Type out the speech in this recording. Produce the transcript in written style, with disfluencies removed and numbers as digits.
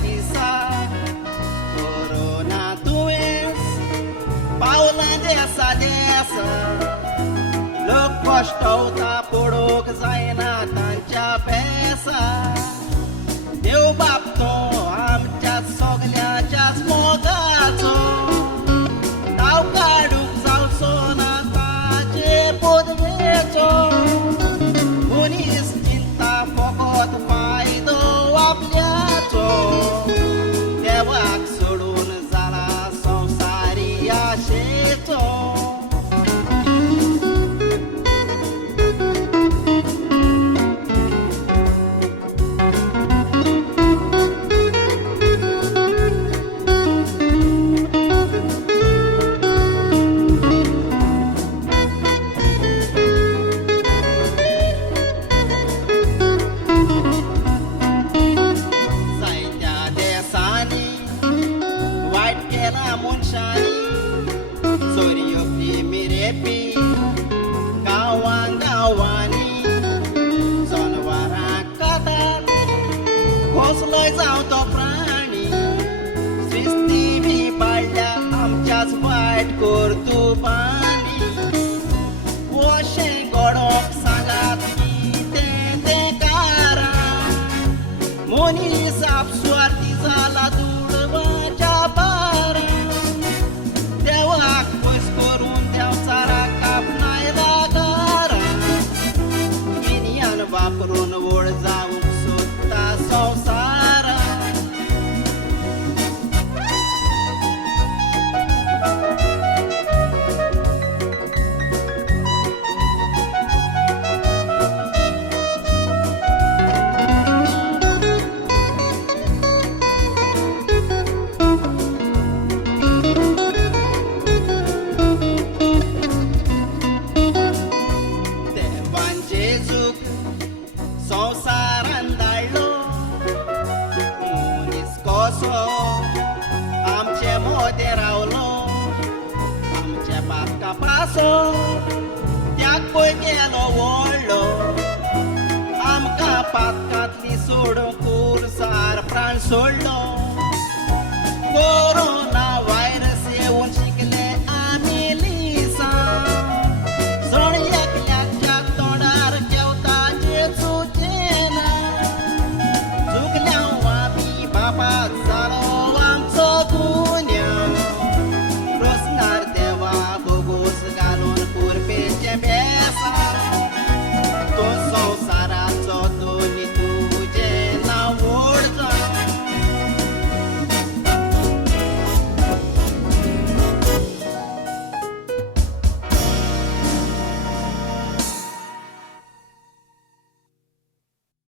दिसा कोरोना दुयेंस पावलां देसा देसा लोक कश्टावता पडोवंक जायना तांच्या पेसा देव बाप तो आमच्या सगल्याच्याच मोगाचो ताव काडूंक जावचो ना ताचे पदवेचो मनीस चिंता फकत फायदो आपल्याचो देवाक सोडून जाला संवसारी आशेचो कसलोय जावं तो प्राणी सृश्टी बी पाडल्या आमच्याच वायट कर्तुबांनी अशें घडोवंक सांगात कितें कारण मनीस आपसुवार्थी जाला दुडवाच्या बारां देवाक पयस करून देवचाराक आपणायला घरां गिन्यान वापरून वळ जावंक सोदता संवसारां देवान जेजूक संवसारान धाडलो मनीस कसो आमचे मोदें रावलो आमचे पातका पासो त्याग पळय केलो व्हडलो आमकां पातकांतली सोडूंक उरसार प्राण सोडलो